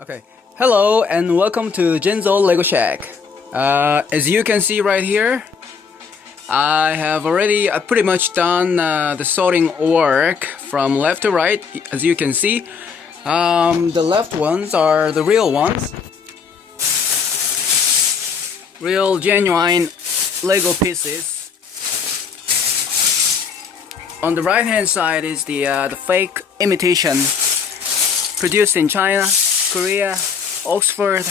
Okay, hello and welcome to Jinzo Lego Shack. As you can see right here, I have already pretty much done the sorting work from left to right. As you can see, the left ones are the real ones, real genuine Lego pieces. On the right hand side is the fake imitation, produced in China, Korea, Oxford,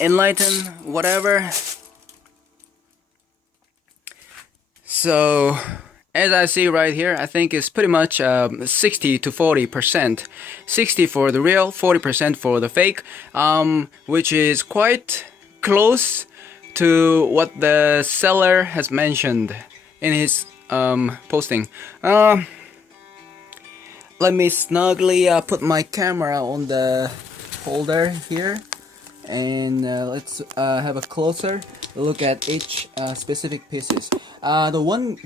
Enlighten, whatever. So, as I see right here, I think it's pretty much 60 to 40%. 60 for the real, 40% for the fake, which is quite close to what the seller has mentioned in his posting. Let me snugly put my camera on the holder here, and let's have a closer look at each specific pieces. The one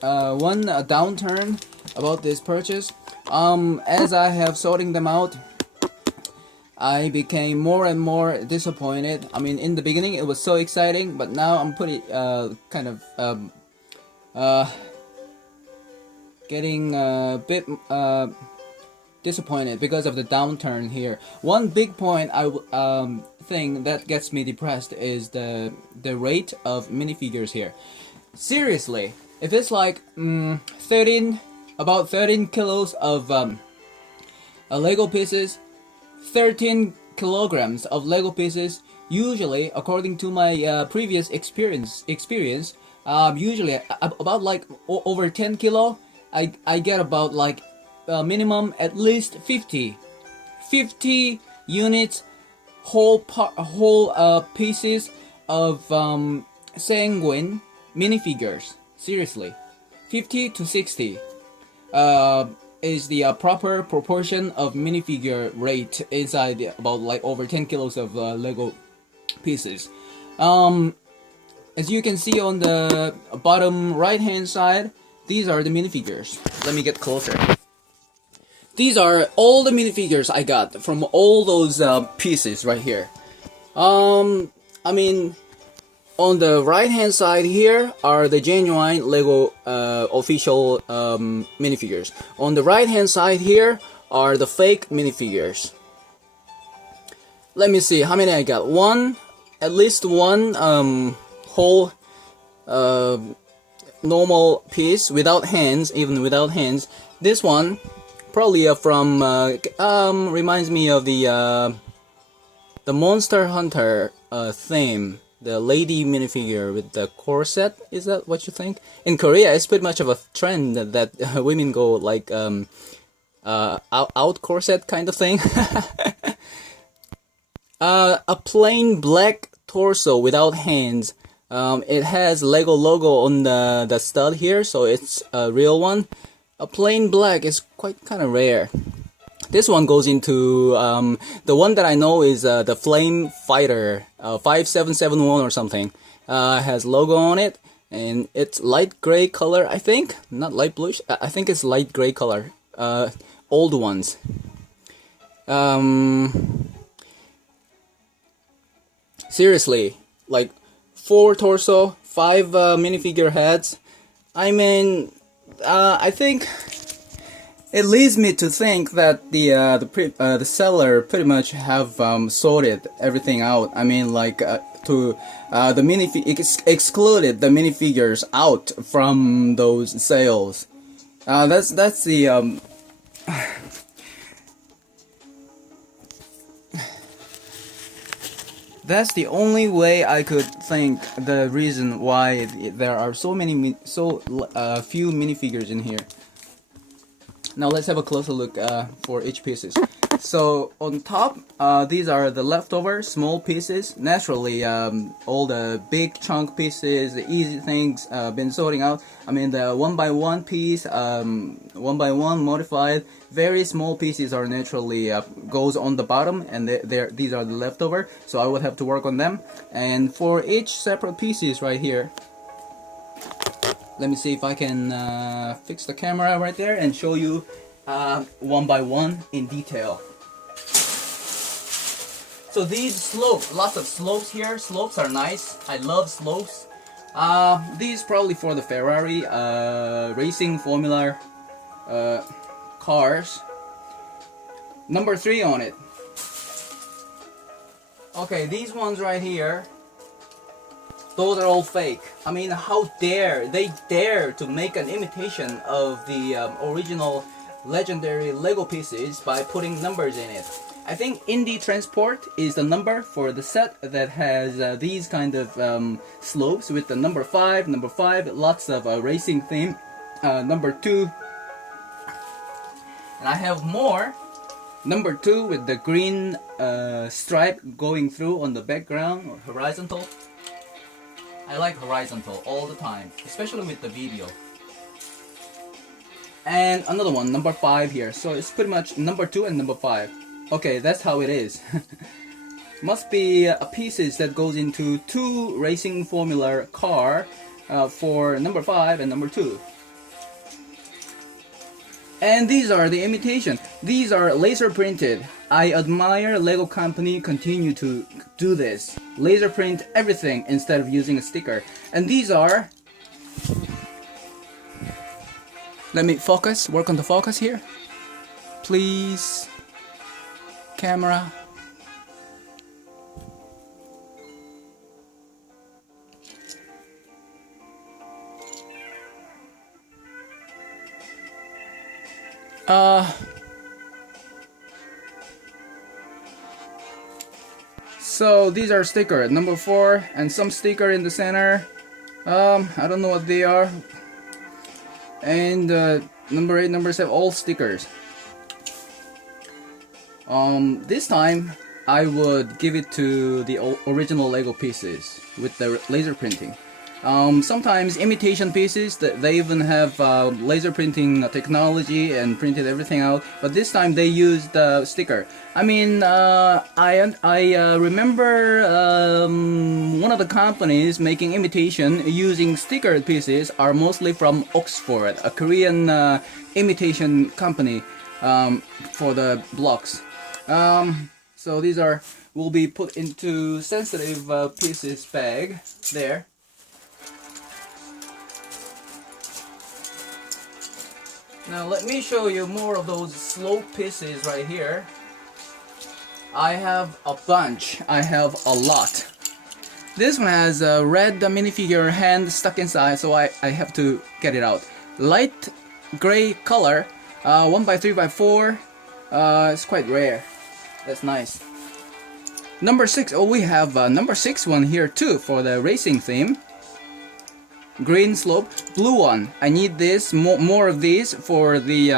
downturn about this purchase, as I have sorting them out, I became more and more disappointed. I mean, in the beginning it was so exciting, but now I'm pretty kind of getting a bit disappointed because of the downturn here. One big point thing that gets me depressed is the rate of minifigures here. Seriously, if it's like about 13 kilos of Lego pieces, 13 kilograms of Lego pieces, usually, according to my previous experience, usually about like over 10 kilo, I get about like minimum at least 50 units, whole pieces of sanguine minifigures. Seriously, 50 to 60 is the proper proportion of minifigure rate inside about like over 10 kilos of Lego pieces. As you can see on the bottom right hand side, these are the minifigures. Let me get closer. These are all the minifigures I got from all those pieces right here. I mean, on the right hand side here are the genuine Lego official minifigures. On the right hand side here are the fake minifigures. Let me see how many I got. At least one whole normal piece without hands, even without hands. This one probably from reminds me of the Monster Hunter theme, the lady minifigure with the corset. Is that what you think? In Korea, it's pretty much of a trend that women go like out corset kind of thing. A plain black torso without hands. It has Lego logo on the stud here, so it's a real one. A plain black is kind of rare. This one goes into the one that I know is the Flame Fighter 5771 or something. Has logo on it, and it's light gray color, I think. Not light bluish. I think it's light gray color. Old ones. Seriously, like 4 torso, 5 minifigure heads. I mean, I think it leads me to think that the seller pretty much have sorted everything out. I mean, like excluded the minifigures out from those sales. That's the That's the only way I could think the reason why there are so few minifigures in here. Now let's have a closer look for each pieces. So on top, these are the leftover small pieces. Naturally, all the big chunk pieces, the easy things, been sorting out. I mean, the 1x1 piece, 1x1 modified, very small pieces are naturally goes on the bottom, and these are the leftover. So I would have to work on them. And for each separate pieces right here, let me see if I can fix the camera right there and show you one by one in detail. So these slopes, lots of slopes here. Slopes are nice. I love slopes. These probably for the Ferrari racing Formula cars. Number 3 on it. Okay, these ones right here, those are all fake. I mean, how dare they dare to make an imitation of the original legendary Lego pieces by putting numbers in it. I think Indy Transport is the number for the set that has these kind of slopes with the number 5, lots of racing theme, number 2. And I have more. Number 2 with the green stripe going through on the background, or horizontal. I like horizontal all the time, especially with the video. And another one, number 5 here. So it's pretty much number 2 and number 5. Okay, that's how it is. Must be pieces that goes into 2 racing Formula car for number 5 and number 2. And these are the imitation. These are laser printed. I admire Lego company continue to do this. Laser print everything instead of using a sticker. And these are... Let me focus, work on the focus here. Please. Camera. So these are sticker number 4 and some sticker in the center. I don't know what they are. And number 8, number 7, all stickers. This time I would give it to the original Lego pieces with the laser printing. Sometimes imitation pieces, they even have laser printing technology and printed everything out, but this time they used sticker. I mean, I remember one of the companies making imitation using sticker pieces are mostly from Oxford, a Korean imitation company for the blocks. So these will be put into sensitive pieces bag there. Now let me show you more of those slope pieces right here. I have a bunch. I have a lot. This one has a red minifigure hand stuck inside, so I have to get it out. Light gray color, 1x3x4. It's quite rare. That's nice. Number 6. Oh, we have number 6 one here too for the racing theme. Green slope, blue one. I need this more of these for the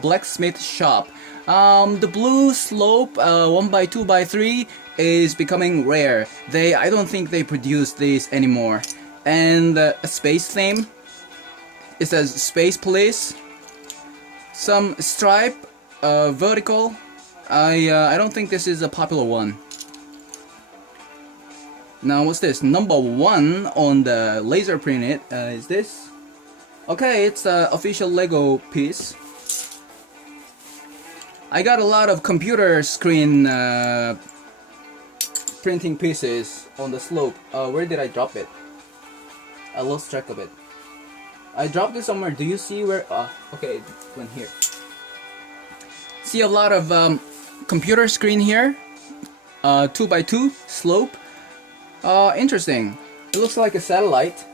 blacksmith shop. The blue slope 1x2x3 is becoming rare. I don't think they produce these anymore. And a space theme. It says Space Police. Some stripe vertical. I don't think this is a popular one. Now what's this? Number 1 on the laser printed is this. Okay, it's an official Lego piece. I got a lot of computer screen printing pieces on the slope. Where did I drop it? I lost track of it. I dropped it somewhere. Do you see where? Okay, it went here. See a lot of computer screen here. 2x2 slope. Interesting. It looks like a satellite.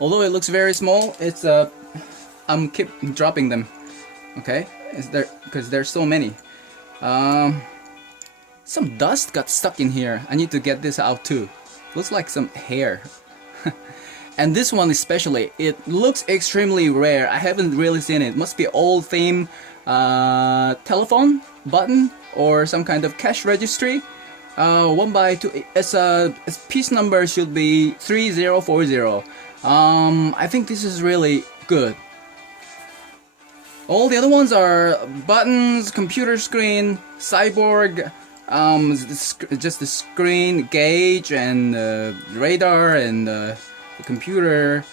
Although it looks very small, it's I'm keep dropping them. Okay, is there because there's so many. Some dust got stuck in here. I need to get this out too. Looks like some hair. And this one especially, it looks extremely rare. I haven't really seen it. Must be old theme telephone button or some kind of cash registry. 1x2. Its piece number should be 3040. I think this is really good. All the other ones are buttons, computer screen, cyborg, just the screen, gauge, and radar, and the computer.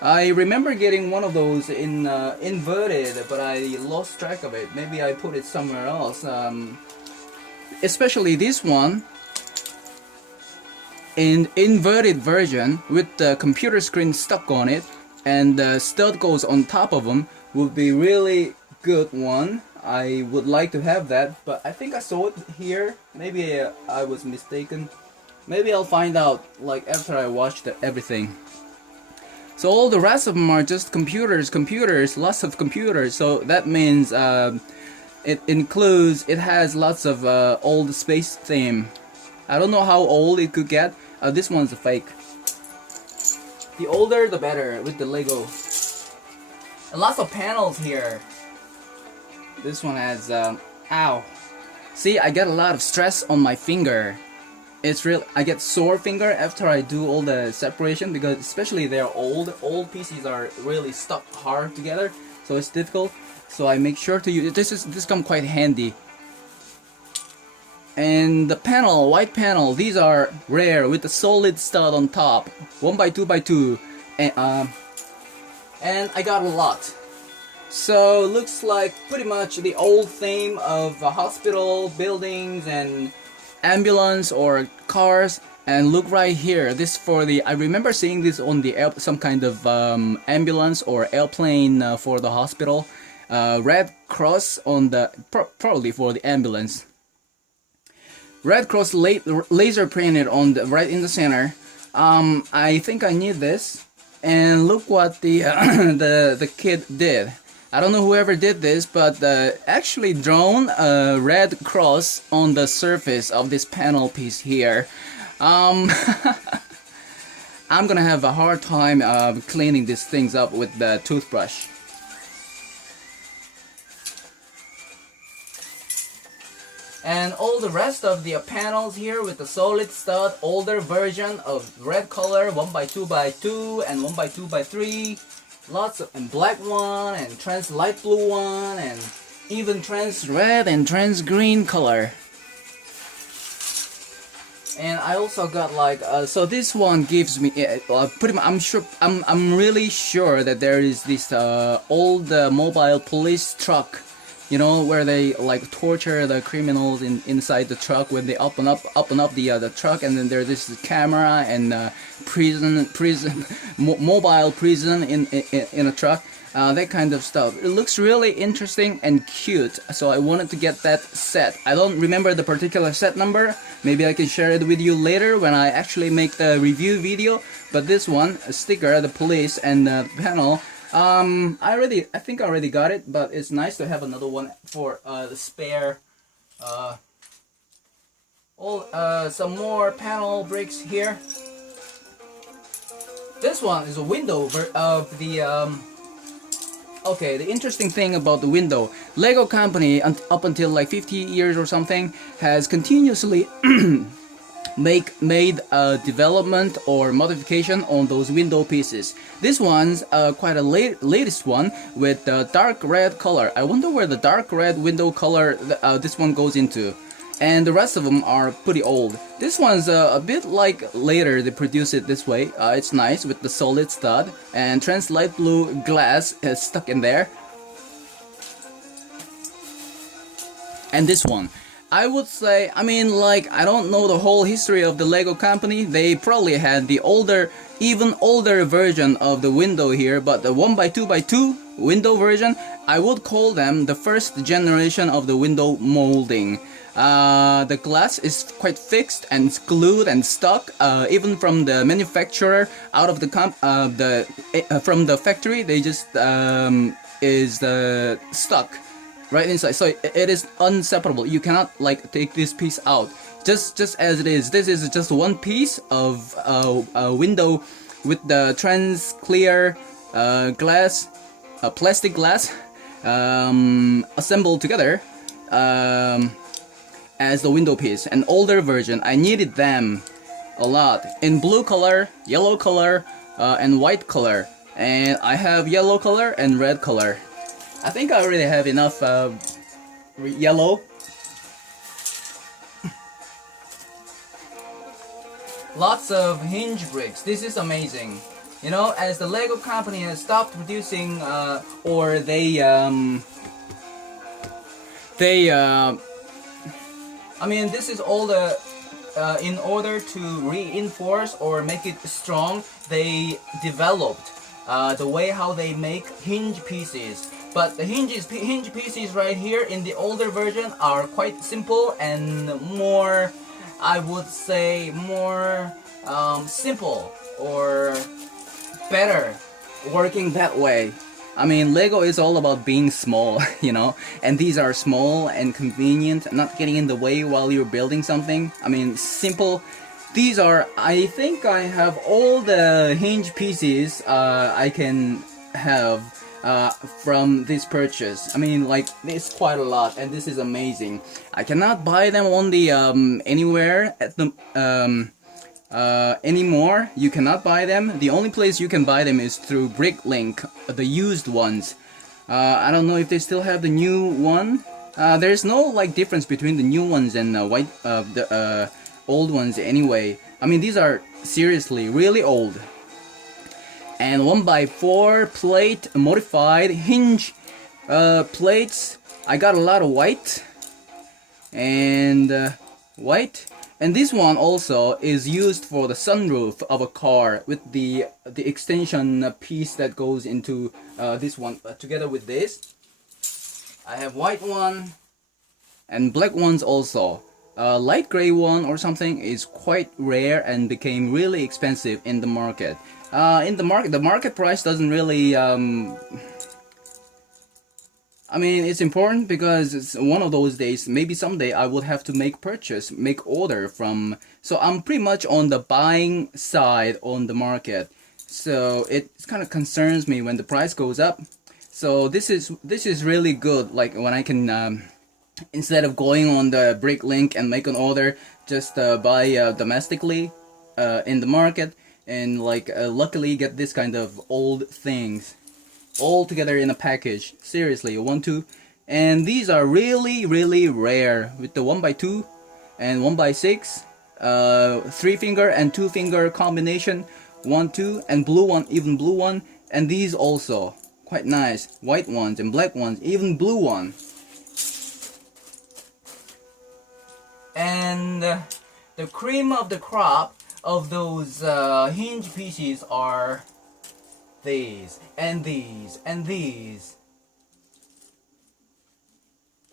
I remember getting one of those in inverted, but I lost track of it. Maybe I put it somewhere else. especially this one in inverted version with the computer screen stuck on it and the stud goes on top of them, would be really good one. I would like to have that, but I think I saw it here. Maybe I was mistaken. Maybe I'll find out like after I watched everything. So all the rest of them are just computers, lots of computers. So that means it has lots of old space theme. I don't know how old it could get. This one's a fake. The older the better with the Lego. And lots of panels here. This one has ow. See, I get a lot of stress on my finger. It's real. I get sore finger after I do all the separation because especially they're old. Old PCs are really stuck hard together, so it's difficult. So I make sure to use this come quite handy. And the panel, white panel, these are rare with the solid stud on top, 1x2x2, and I got a lot. So looks like pretty much the old theme of hospital buildings and ambulance or cars. And look right here, this for the, I remember seeing this on the some kind of ambulance or airplane for the hospital. Red cross on the probably for the ambulance. Red cross laser printed on the right in the center. I think I need this. And look what the the kid did. I don't know whoever did this, but actually drawn a red cross on the surface of this panel piece here. I'm gonna have a hard time cleaning these things up with the toothbrush. And all the rest of the panels here with the solid stud, older version of red color, 1x2x2 and 1x2x3. Lots of, and black one, and trans light blue one, and even trans red and trans green color. And I also got like so this one gives me pretty much. I'm really sure that there is this old mobile police truck, you know, where they like torture the criminals inside the truck when they open up the truck, and then there's this camera and mobile prison in a truck, that kind of stuff. It looks really interesting and cute, so I wanted to get that set. I don't remember the particular set number. Maybe I can share it with you later when I actually make the review video. But this one, a sticker, the police and the panel. I think I already got it, but it's nice to have another one for the spare. Some more panel bricks here. This one is a window of the. Okay, the interesting thing about the window, Lego company up until like 50 years or something has continuously made a development or modification on those window pieces. This one's quite a latest one with dark red color. I wonder where the dark red window color this one goes into. And the rest of them are pretty old. This one's a bit like later they produce it this way. It's nice with the solid stud and trans light blue glass stuck in there. And this one, I would say, I mean, like, I don't know the whole history of the Lego company. They probably had the older, even older version of the window here, but the 1x2x2 window version, I would call them the first generation of the window molding. The glass is quite fixed and it's glued and stuck, even from the manufacturer, out of the from the factory, they just is stuck right inside, so it is inseparable. You cannot like take this piece out just as it is. This is just one piece of a window with the trans clear glass, plastic glass, assembled together as the window piece. An older version, I needed them a lot in blue color, yellow color, and white color, and I have yellow color and red color. I think I already have enough yellow. Lots of hinge bricks. This is amazing. You know, as the Lego company has stopped producing, or they I mean, this is all the in order to reinforce or make it strong, they developed the way how they make hinge pieces. But the hinge pieces right here in the older version are quite simple and more, I would say, more simple or better working that way. I mean, Lego is all about being small, you know, and these are small and convenient, not getting in the way while you're building something. I mean, simple. These are, I think I have all the hinge pieces I can have from this purchase. I mean, like, it's quite a lot, and this is amazing. I cannot buy them on the anywhere at the anymore. You cannot buy them. The only place you can buy them is through Bricklink, the used ones. I don't know if they still have the new one. There's no like difference between the new ones and the old ones anyway. I mean, these are seriously really old. And 1x4 plate modified hinge plates. I got a lot of white and white. And this one also is used for the sunroof of a car with the extension piece that goes into this one together with this. I have white one and black ones also. Light gray one or something is quite rare and became really expensive in the market. The market price doesn't really I mean, it's important because it's one of those days, maybe someday I would have to make order from, so I'm pretty much on the buying side on the market. So it kind of concerns me when the price goes up. So this is really good, like when I can, instead of going on the Bricklink and make an order, just buy domestically in the market and like luckily get this kind of old things all together in a package. Seriously, 1-2, and these are really rare with the 1x2 and 1x6 3-finger and 2-finger combination, 1-2, and blue one, even blue one, and these also quite nice, white ones and black ones, even blue one. And the cream of the crop of those hinge pieces are these and these and these.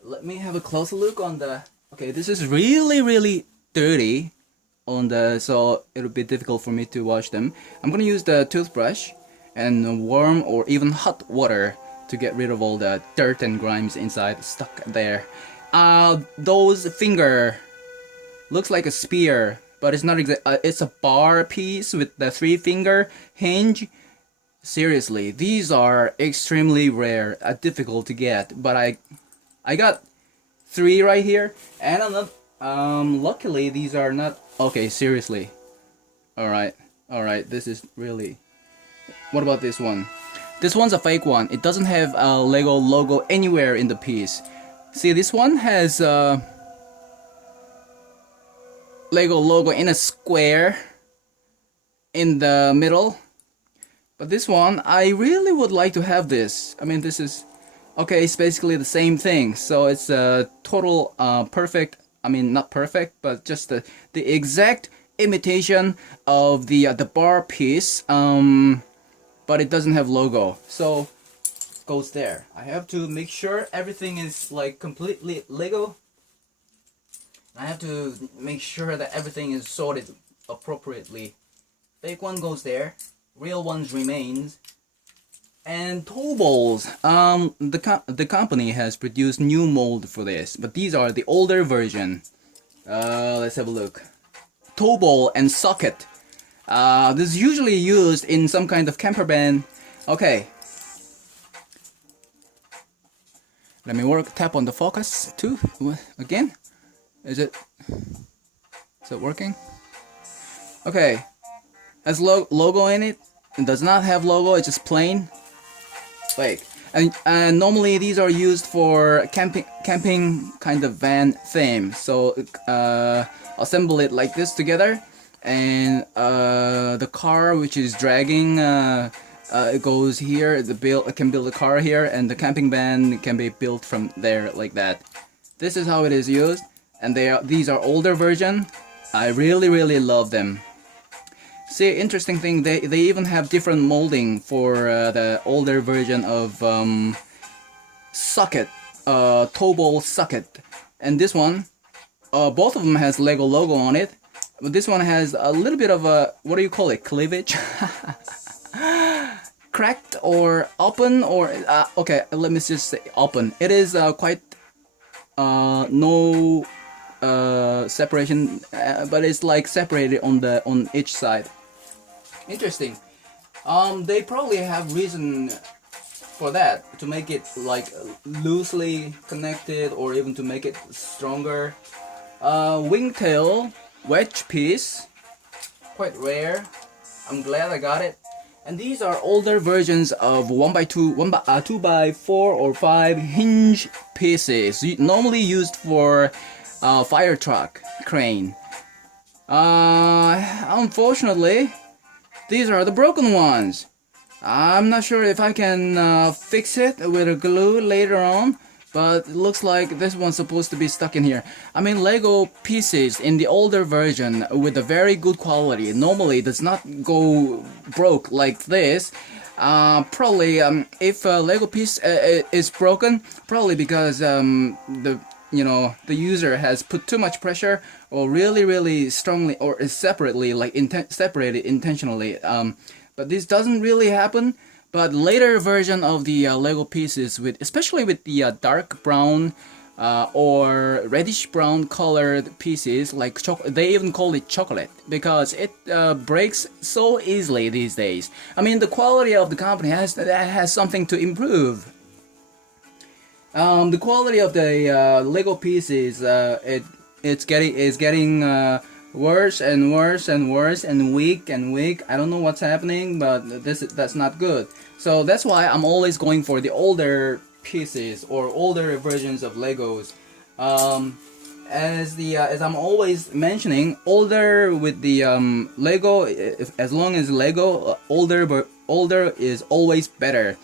Let me have a closer look on the. Okay, this is really dirty on the, so it'll be difficult for me to wash them. I'm gonna use the toothbrush and warm or even hot water to get rid of all the dirt and grimes inside stuck there. Those finger looks like a spear, but it's not it's a bar piece with the 3-finger hinge. Seriously, these are extremely rare, difficult to get, but I got 3 right here, and I'm not, luckily these are not, okay, seriously. Alright, this is really, what about this one? This one's a fake one. It doesn't have a Lego logo anywhere in the piece. See, this one has Lego logo in a square in the middle. But this one, I really would like to have this. I mean, this is, okay, it's basically the same thing. So it's a total perfect, I mean, not perfect, but just the exact imitation of the bar piece. But it doesn't have logo. So, it goes there. I have to make sure everything is like completely Lego. I have to make sure that everything is sorted appropriately. Fake one goes there. Real ones remains. And toe balls. The company has produced new mold for this, but these are the older version. Let's have a look. Toe ball and socket. This is usually used in some kind of camper van. Okay. Let me tap on the focus too. Again. Is it working? Okay. Has logo in it. It does not have logo, it's just plain. Wait, and normally these are used for camping kind of van theme. So assemble it like this together, and the car which is dragging it goes here. It can build a car here, and the camping van can be built from there like that. This is how it is used. and these are older version. I really love them. See, interesting thing, they even have different molding for the older version of socket, toe ball socket, and this one, both of them has Lego logo on it, but this one has a little bit of a, what do you call it, cleavage? Cracked or open, or okay, let me just say open. It is quite no separation, but it's like separated on each side. Interesting. They probably have reason for that, to make it like loosely connected or even to make it stronger. Wingtail wedge piece, quite rare. I'm glad I got it. And these are older versions of 2x4 or 5 hinge pieces, normally used for fire truck crane. Unfortunately, these are the broken ones. I'm not sure if I can fix it with a glue later on, but it looks like this one's supposed to be stuck in here. I mean, Lego pieces in the older version with a very good quality normally does not go broke like this. Probably if a Lego piece is broken, probably because the user has put too much pressure, or really strongly, or is separately, like separated intentionally. But this doesn't really happen. But later version of the Lego pieces, especially with the dark brown or reddish brown colored pieces, like they even call it chocolate, because it breaks so easily these days. I mean, the quality of the company has something to improve. The quality of the Lego pieces, is getting worse and worse and worse, and weak and weak. I don't know what's happening, but that's not good. So that's why I'm always going for the older pieces or older versions of Legos. As I'm always mentioning, older with the Lego, as long as Lego, older is always better.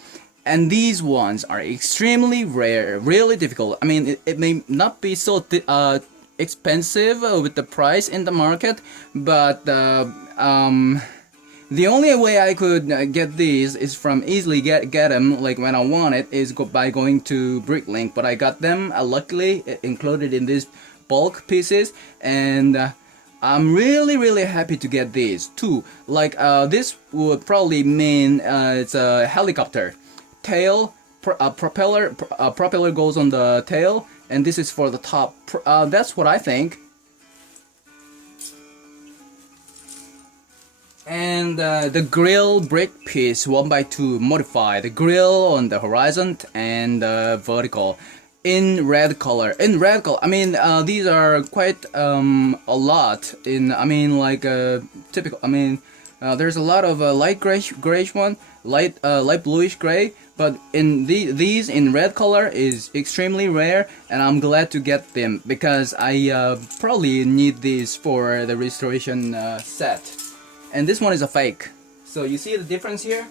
And these ones are extremely rare, really difficult. I mean, it may not be so expensive with the price in the market, but the only way I could get these is from easily get them, like when I want it, is by going to Bricklink. But I got them luckily included in these bulk pieces, and I'm really happy to get these too. Like this would probably mean it's a helicopter tail, propeller goes on the tail, and this is for the top. That's what I think. And the grill brick piece 1x2 modified, the grill on the horizon and vertical in red color. I mean, these are quite a lot in, I mean, like typical. I mean, there's a lot of light grayish one, light bluish gray, but in these in red color is extremely rare, and I'm glad to get them because I probably need these for the restoration set. And this one is a fake. So you see the difference here?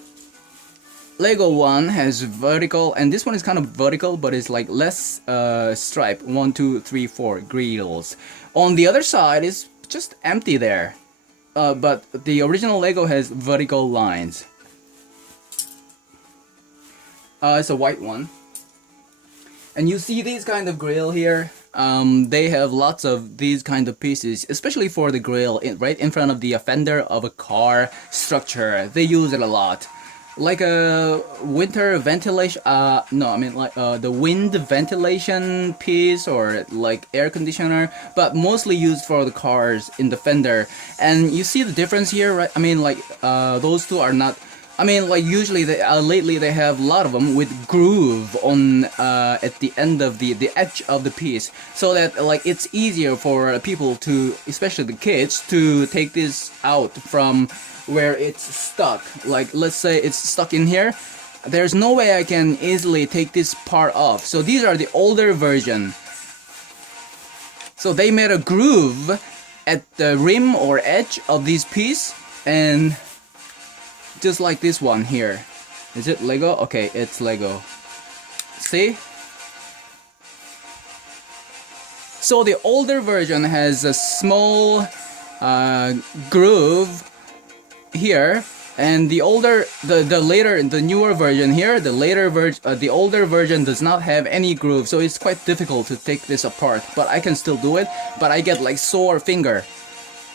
Lego one has vertical, and this one is kind of vertical, but it's like less stripe. 1, 2, 3, 4 grills. On the other side is just empty there. But the original Lego has vertical lines. It's a white one. And you see these kind of grill here? They have lots of these kind of pieces, especially for the grill, right in front of the fender of a car structure. They use it a lot. Like a winter ventilation, no, I mean like the wind ventilation piece, or like air conditioner, but mostly used for the cars in the fender. And you see the difference here, right? I mean, like those two are not. I mean, like usually lately they have a lot of them with groove on at the end of the edge of the piece, so that like it's easier for people to, especially the kids, to take this out from where it's stuck. Like let's say it's stuck in here, there's no way I can easily take this part off. So these are the older version. So they made a groove at the rim or edge of this piece, and just like this one here. Is it Lego? Okay, it's Lego. See? So the older version has a small groove here, and the newer version here, the older version does not have any groove, so it's quite difficult to take this apart. But I can still do it, but I get like sore finger.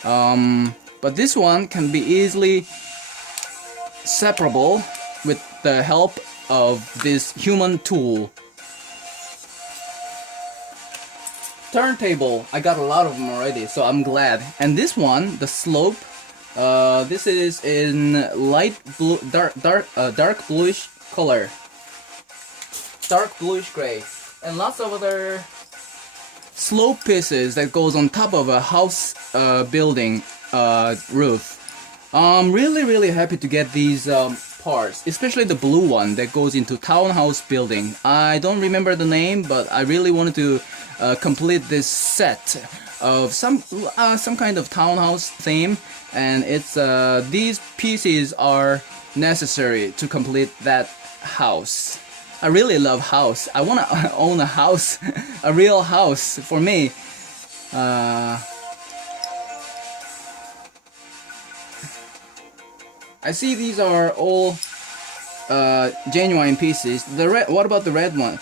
But this one can be easily separable with the help of this human tool. Turntable, I got a lot of them already, so I'm glad. And this one, the slope, this is in light blue, dark bluish color, dark bluish gray, and lots of other slope pieces that goes on top of a house building roof. I'm really happy to get these parts, especially the blue one that goes into townhouse building. I don't remember the name, but I really wanted to complete this set of some kind of townhouse theme, and it's these pieces are necessary to complete that house. I really love house. I want to own a house, a real house for me. I see these are all genuine pieces. What about the red one?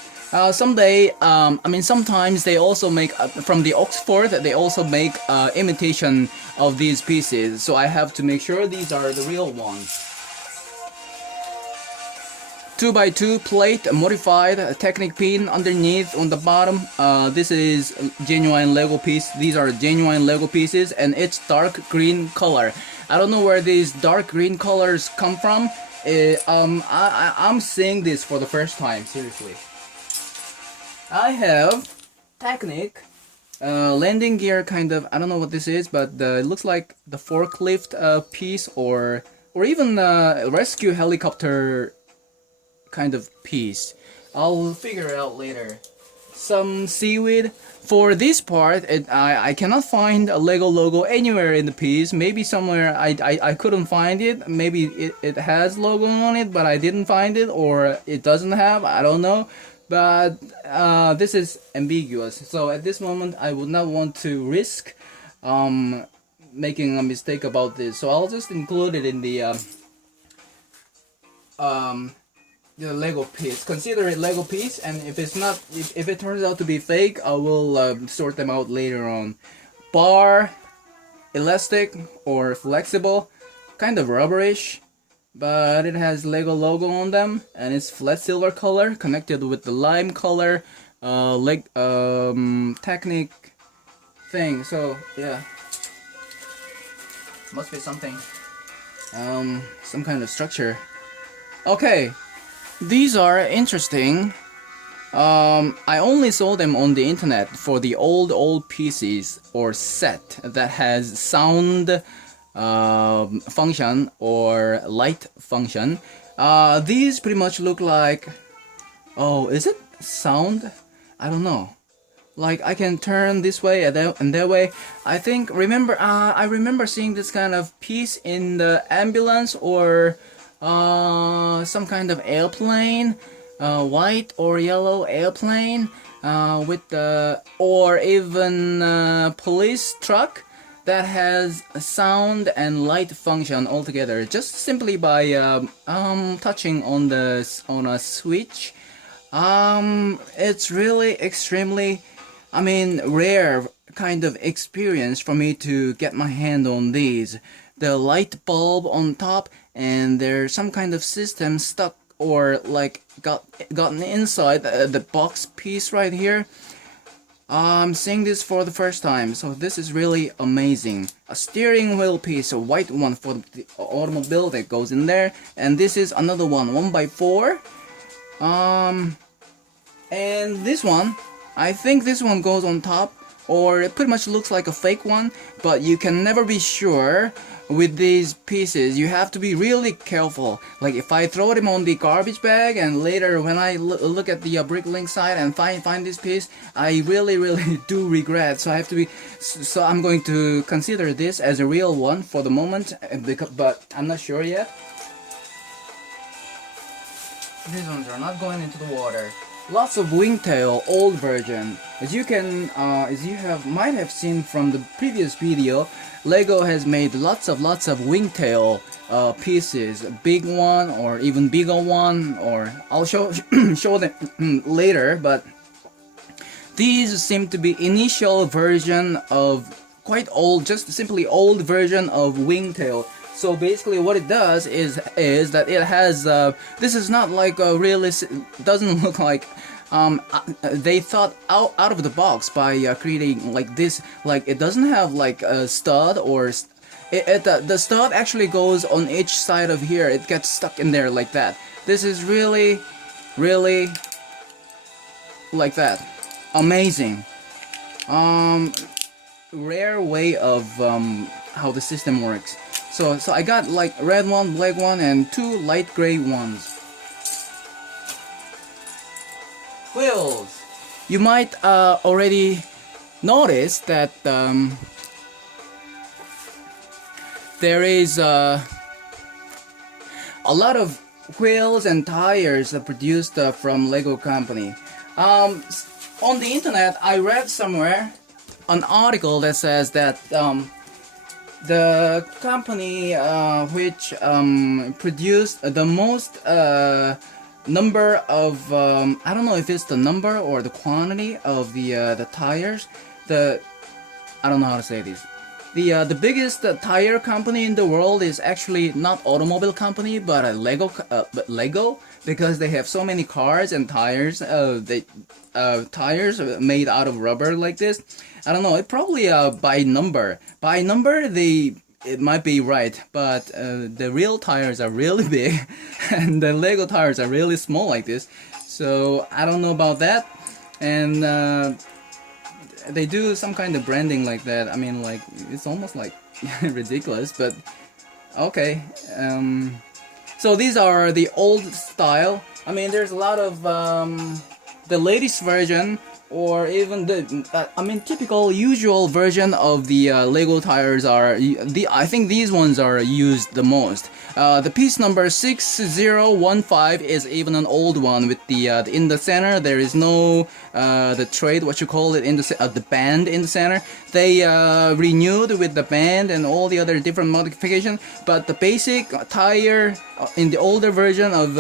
Someday, sometimes they also make from the Oxford. They also make imitation of these pieces. So I have to make sure these are the real ones. 2x2 plate, modified Technic pin underneath on the bottom. This is genuine Lego piece. These are genuine Lego pieces, and it's dark green color. I don't know where these dark green colors come from. I'm seeing this for the first time, seriously. I have Technic landing gear kind of, I don't know what this is, but it looks like the forklift piece or even a rescue helicopter kind of piece. I'll figure it out later. Some seaweed. For this part, I cannot find a Lego logo anywhere in the piece. Maybe somewhere I couldn't find it. Maybe it has logo on it, but I didn't find it, or it doesn't have. I don't know. But this is ambiguous. So at this moment, I would not want to risk making a mistake about this. So I'll just include it in the Lego piece. Consider it Lego piece, and if it's not, if it turns out to be fake, I will sort them out later on. Bar, elastic or flexible, kind of rubberish, but it has Lego logo on them, and it's flat silver color connected with the lime color Technic thing. So yeah, must be something, some kind of structure. Okay. These are interesting. I only saw them on the internet for the old pieces or set that has sound function or light function. These pretty much look like, oh, is it sound? I don't know. Like I can turn this way and that way. I think I remember seeing this kind of piece in the ambulance or some kind of airplane, white or yellow airplane, with or even police truck that has a sound and light function altogether, just simply by touching on a switch. It's really extremely, rare kind of experience for me to get my hand on these. The light bulb on top, and there's some kind of system stuck or like gotten inside the box piece right here. I'm seeing this for the first time, so this is really amazing. A steering wheel piece, a white one for the automobile that goes in there, and this is another one, 1x4. And this one, I think this one goes on top, or it pretty much looks like a fake one, but you can never be sure with these pieces. You have to be really careful. Like if I throw them on the garbage bag and later when I look at the Bricklink site and find this piece, I really do regret. So I have to be, so I'm going to consider this as a real one for the moment, but I'm not sure yet. These ones are not going into the water. lots of wingtail old version. As you might have seen from the previous video, Lego has made lots of wingtail pieces, a big one or even bigger one, or I'll show show them later. But these seem to be initial version of quite old, just simply old version of wingtail. So basically what it does is that it has this is not like a realistic, doesn't look like they thought out of the box by creating like this. Like it doesn't have like a stud or the stud actually goes on each side of here. It gets stuck in there like that. This is really like that. Amazing. Rare way of how the system works. So I got like red one, black one, and two light gray ones. Wheels. You might already notice that there is a lot of wheels and tires produced from Lego company. On the internet, I read somewhere an article that says that the company which produced the most number of I don't know if it's the number or the quantity of the tires. I don't know how to say this. The biggest tire company in the world is actually not automobile company, but a Lego, because they have so many cars and tires. Tires made out of rubber like this. I don't know. It probably by number. By number, it might be right, but the real tires are really big, and the Lego tires are really small like this. So I don't know about that, and. They do some kind of branding like that. I mean, like, it's almost like ridiculous, but okay. So these are the old style. I mean, there's a lot of the latest version, or even the typical usual version of the Lego tires are I think these ones are used the most. The piece number 6015 is even an old one with the in the center there is no the trade, what you call it, in the band in the center. They renewed with the band and all the other different modifications, but the basic tire in the older version of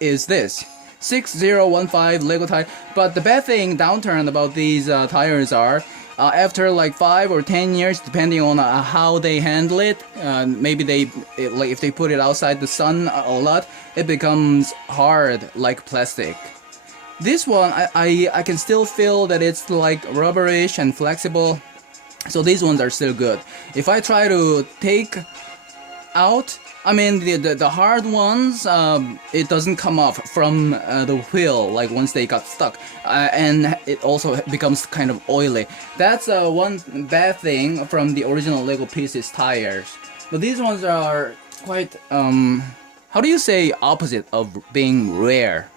is this 6015 Lego tire. But the bad thing, downturn about these tires are after like 5 or 10 years, depending on how they handle it, maybe like if they put it outside the sun a lot, it becomes hard like plastic. This one, I can still feel that it's like rubberish and flexible, so these ones are still good. If I try to take out, I mean the hard ones, it doesn't come off from the wheel like once they got stuck, and it also becomes kind of oily. That's one bad thing from the original Lego pieces tires. But these ones are quite how do you say opposite of being rare?